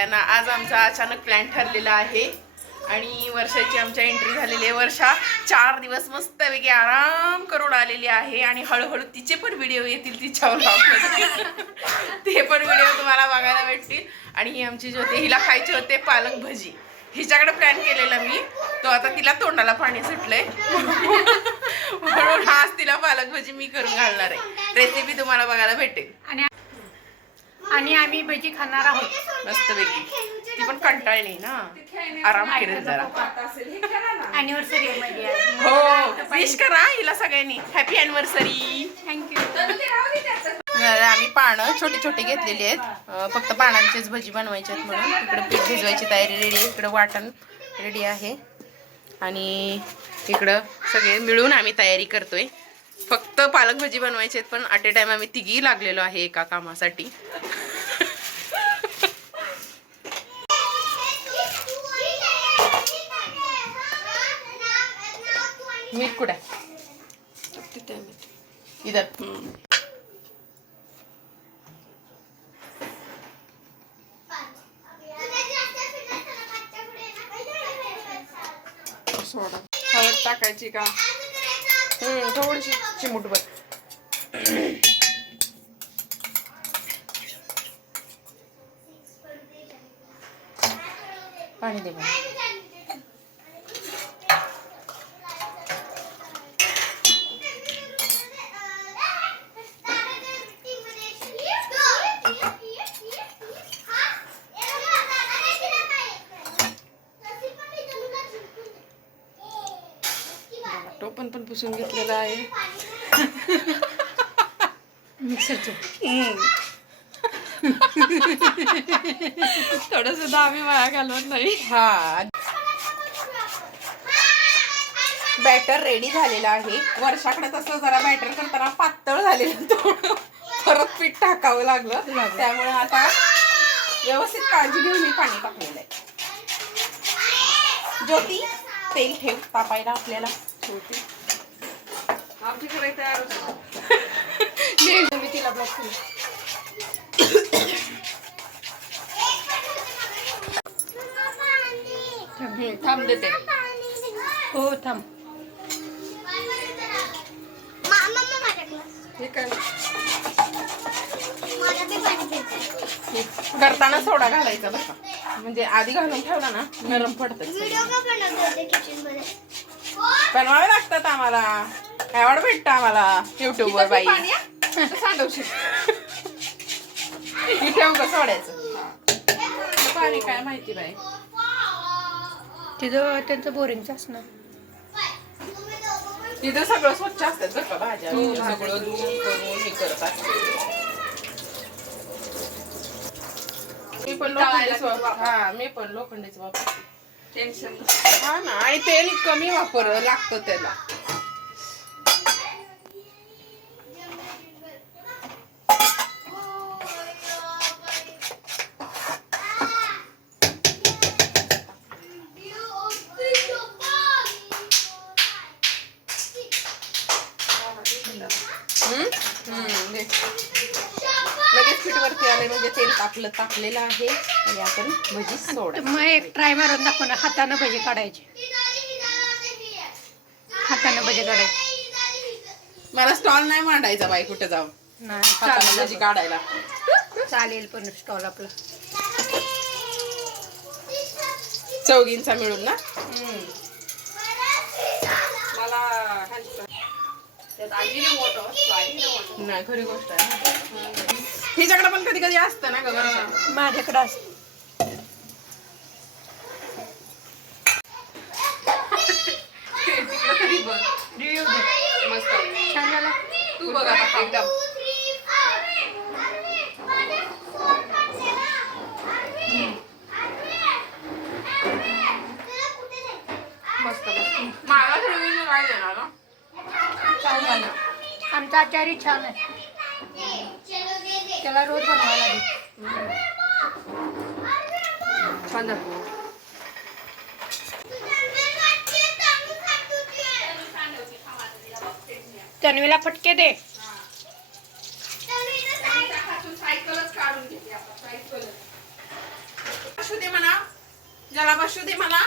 सगळ्यांना. आज आमचा अचानक प्लॅन ठरलेला आहे. आणि वर्षाची आमच्या एंट्री झालेली आहे. वर्षा चार दिवस मस्तपैकी आराम करून आलेली आहे. आणि हळूहळू तिचे पण व्हिडिओ येतील तिच्या ते पण व्हिडिओ तुम्हाला बघायला भेटतील. आणि ही आमची ज्योती हिला खायचे होते पालक भजी. हिच्याकडे प्लॅन केलेला मी. तो आता तिला तोंडाला पाणी सुटलंय. म्हणून आज तिला पालक भजी मी करून घालणार आहे. रेसिपी तुम्हाला बघायला भेटेल. आणि आणि आम्ही भजी खाणार आहोत. मस्तपैकी ती पण कंटाळली ना. आराम केलं जरा. अॅनिव्हर्सरी. हो विश करा हिला सगळ्यांनी. हॅपी अॅनिव्हर्सरी थँक्यू आम्ही पानं छोटी छोटी घेतलेली आहेत. फक्त पानांचीच भजी बनवायची आहेत म्हणून. इकडे पीठ भिजवायची तयारी रेडी आहे. इकडं वाटण रेडी आहे. आणि इकडं सगळे मिळून आम्ही तयारी करतोय. फक्त पालक भजी बनवायची आहेत पण ॲट ए टाइम आम्ही तिघी लागलेलो आहे एका कामासाठी. मीठ कुठे इधर सोडा हळद टाकायची का हम्म, थोडीशी चिमूटभर पाणी दे मला. टोपण पण पुसून घेतलेला आहे. मिक्सरचं. थोडस आम्ही वाया घालवत नाही. हा. बॅटर रेडी झालेलं आहे. वर्षाकडे तसं जरा बॅटर करताना पातळ झालेलं थोडं परत पीठ टाकावं लागलं. त्यामुळे आता व्यवस्थित काळजी घेऊन मी पाणी टाकलेलं आहे. ज्योती तेल ठेव. तापायला आपल्याला. आमच्याकडे तयार होतं. मी तिला ब्लॉक केलं. हम्म, थांब देते. हो थांब. हे काय? करताना सोडा घालायचा का म्हणजे आधी घालून ठेवला ना नरम पडतं बनवावे लागतात आम्हाला. आवड भेटतं आम्हाला युट्यूब वर बाई. सांडवशील. ठेव का सोड्याचं. पाणी काय माहिती बाई? तिथं त्यांचं बोरिंगचं असणार. तिथं सगळं स्वच्छ असतात बरं का भाज्या. बिज्या सगळं धुवून करून हे करत असते मी पण लोखंडीच वापर हा मी पण लोखंडीच वापरते. टेन्शन हा ना आणि तेल कमी वापर लागतं त्याला. तापलं तापलेलं आहे. आणि आपण भजी सोड मग एक ट्राय मारून दाखव ना हातानं भजी काढायची. हातानं भजी काढायची. मला स्टॉल नाही मांडायचा बाई कुठे जाऊन नाही हाताने भजी चालेल काढायला. चालेल पण स्टॉल आपला. चौघींचा मिळून ना? नाही खरी गोष्ट आहे. हिच्याकडे पण कधी कधी असतं ना ग माझ्याकडं असं तिकडं तरी बघ. रिव्ह्यू दे मस्त छान झाला तू बघ आता एकदम मस्त मस्त मला तर review काय देणार ना छान झालं आमचा आचारी छान आहे. त्याला रोज बनवायला लागेल छान तन्वीला फटके दे. सायकलच काढून घेते आपण सायकल बसू दे म्हणा. जरा बसू दे म्हणा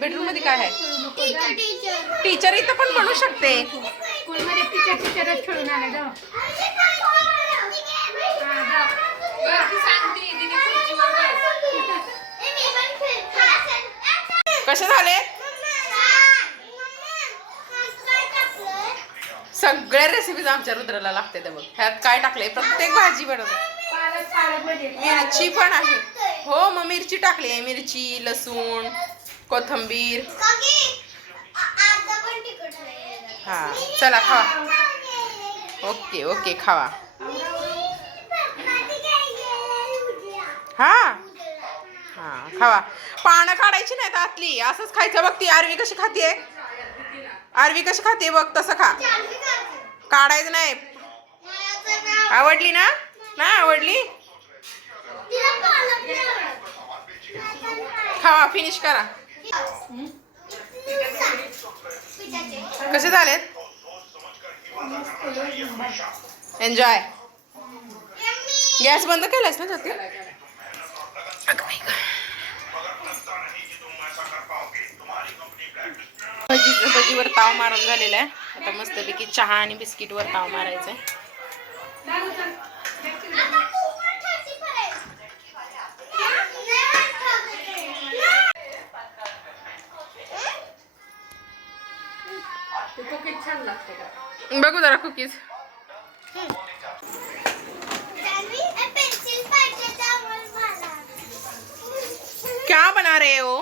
बेडरूममध्ये काय आहे. टीचर टीचर इथं पण बनू शकते. स्कूलमध्ये टीचर टीचरच खेळून आले हा. कसे झाले? सगळ्या रेसिपीज आमच्या रुद्राला लागते ते बघ. ह्यात काय टाकलंय? प्रत्येक भाजी बनवते पालक पालक मिरची पण आहे. हो मग मिरची टाकली आहे. मिरची लसूण कोथंबीर. हा चला खावा. ओके ओके खावा. हा? हा खावा. पानं काढायची नाहीत आतली. असंच खायचं. बघ ती आरवी कशी खातीये. आरवी कशी खाते बघ तसं खा. काढायचं नाही. आवडली ना? नाही आवडली? खावा फिनिश करा. कसे झालेत? एन्जॉय गॅस बंद केलायस ना त्यात भजी भजीवर ताव मारून झालेला आहे. आता मस्तपैकी चहा आणि बिस्किटवर ताव मारायचा आहे बघू जरा कुकीज पेन्सिल पाहिजे त्यामुळे मला क्या बना रहे हो?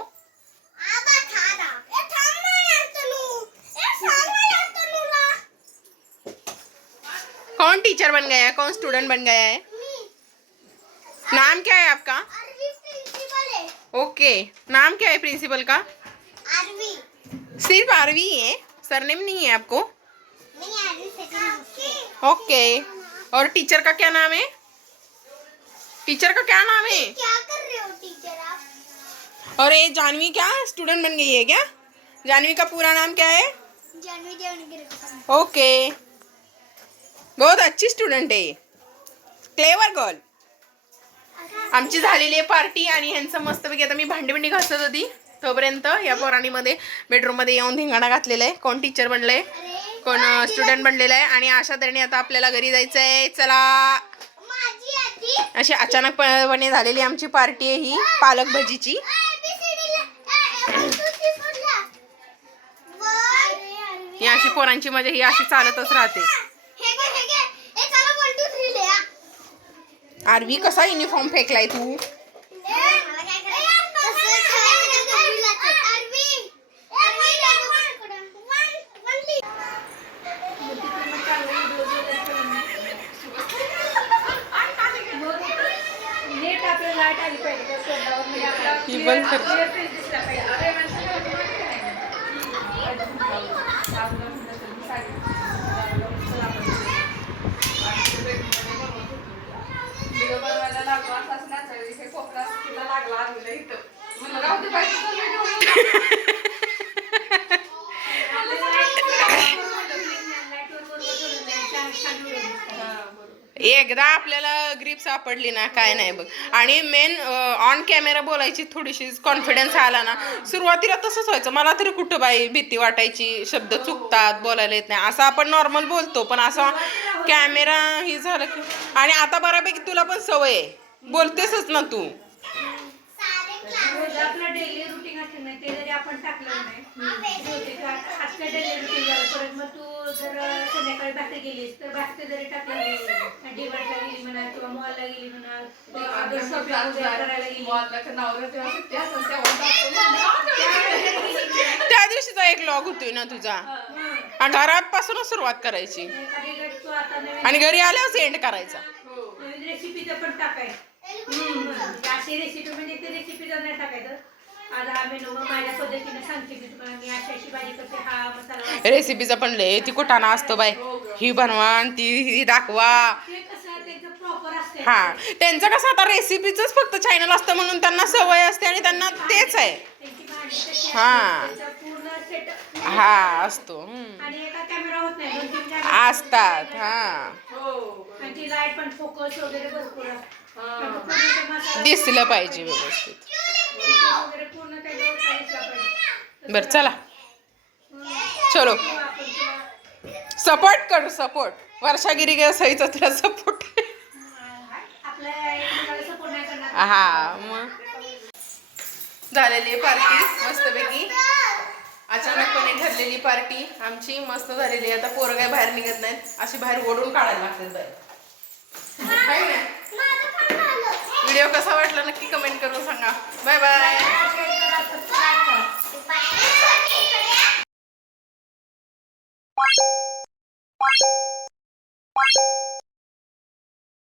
आबा थारा ए थांब ना यार तनू ए सांग ना यार तनूला कौन टीचर बन गया है? कौन स्टूडेंट बन गया है? मी नाम क्या है आपका? आरवी प्रिंसिपल है ओके नाम क्या है प्रिंसिपल का? आरवी। सिर्फ आरवी है? सरनेम नहीं है आपको? नहीं आरवी सेकंड ओके. और टीचर का क्या नाम है? टीचर का क्या नाम है? क्या कर रहे हो टीचर आप? और ये जानवी क्या स्टूडेंट बन गई है क्या? जानवी का पूरा नाम क्या है? जानवी देवनगिरी ओके. बहुत अच्छी स्टुडंट आहे क्लेवर गर्ल आमची झालेली आहे पार्टी आणि ह्यांचं मस्तपैकी आता मी भांडी बिंडी घासत होती तोपर्यंत या पोराणीमध्ये बेडरूममध्ये येऊन धिंगाणा घातलेला आहे. कोण टीचर बनलंय? कोण स्टुडंट बनलेलं आहे आणि अशा तऱ्हेने आता आपल्याला घरी जायचं आहे चला अशी अचानकपणे झालेली आमची पार्टी आहे ही पालक भजीची. ही अशी पोरांची मजा ही अशी चालतच राहते. आरवी कसा युनिफॉर्म फेकलाय तू नेट आपल्याला लाइट आली पाहिजे त्या तोंडावर म्हणजे आपला ही बंद कर. clear face दिसला पाहिजे. अरे माणसं बोलतो माहिती आहे का? व्हिडिओ बनवायला लागलो असाच नाचायला इथे कोपरा तिला लागला आरवीला इथं म्हणलं राहू दे बाई तुझा व्हिडिओ लाईटवर बरोबर ठेवलं नाही. छान छान video दिसतात. एकदा आपल्याला ग्रीप सापडली ना काय नाही बघ. आणि मेन ऑन कॅमेरा बोलायची थोडीशी कॉन्फिडन्स आला ना सुरुवातीला तसंच व्हायचं. मला तरी कुठं बाई भीती वाटायची शब्द चुकतात बोलायला येत नाही. असं आपण नॉर्मल बोलतो पण असं कॅमेरा ही झालं की आणि आता बऱ्यापैकी तुला पण सवय आहे. बोलतेसच ना तू. रोज आपलं डेली रुटीन असते ना ते जरी आपण टाकलं नाही रोज एक आ- आजचं डेली रुटीन झालं परत मग तू जर संध्याकाळी बाहेर गेलीस तर बाहेर जरी टाकलं गेली म्हणा किंवा मॉलला गेली म्हणा आता shopping सगळ्यात वगैरे करायला गेली मॉलला का नवरा तेव्हा सुट्टी असेल तेव्हा टाकतो. त्या दिवशीचा एक लॉग होतोय ना तुझा. आणि घरात पासूनच सुरुवात करायची. आणि घरी आल्यावर एंड करायचा. रेसिपीचं पण टाकायचं. अशी रेसिपी म्हणजे ते रेसिपी जर नाही टाकायचं आज मेनू मग माझ्या पद्धतीने सांगते मी तुम्हाला मी अशी अशी भाजी करते हा मसाला रेसिपीचा पण लय ती कुठाना असतो बाय ही बनवा आणि ती ही दाखवा. ते कसं त्याचं प्रॉपर असते हा त्यांचं कसं आता रेसिपीच फक्त चॅनल असतं म्हणून त्यांना सवय असते आणि त्यांना तेच आहे. त्यांची भाजी कशी हा. असते, त्याचा पूर्ण सेट हा असतो. हम्म. आणि एका कॅमेरा होत नाही दोन तीन camera असतात हा. आणि ती लाइट पण फोकस वगैरे भरपूर असते. आणि पूर्ण ते मसाला दिसलं पाहिजे व्यवस्थित. बर बरं चला. चलो. सपोर्ट करू सपोर्ट. वर्षागिरी सहीचा तुला सपोर्ट. सपोर्ट हा मग. झालेली पार्टी मस्तपैकी. अचानकपणे ठरलेली पार्टी. आमची मस्त झालेली आहे. आता पोरं काय बाहेर निघत नाहीत. अशी बाहेर ओढून काढायला लागतात व्हिडिओ कसा वाटला नक्की कमेंट करून सांगा. Bye bye.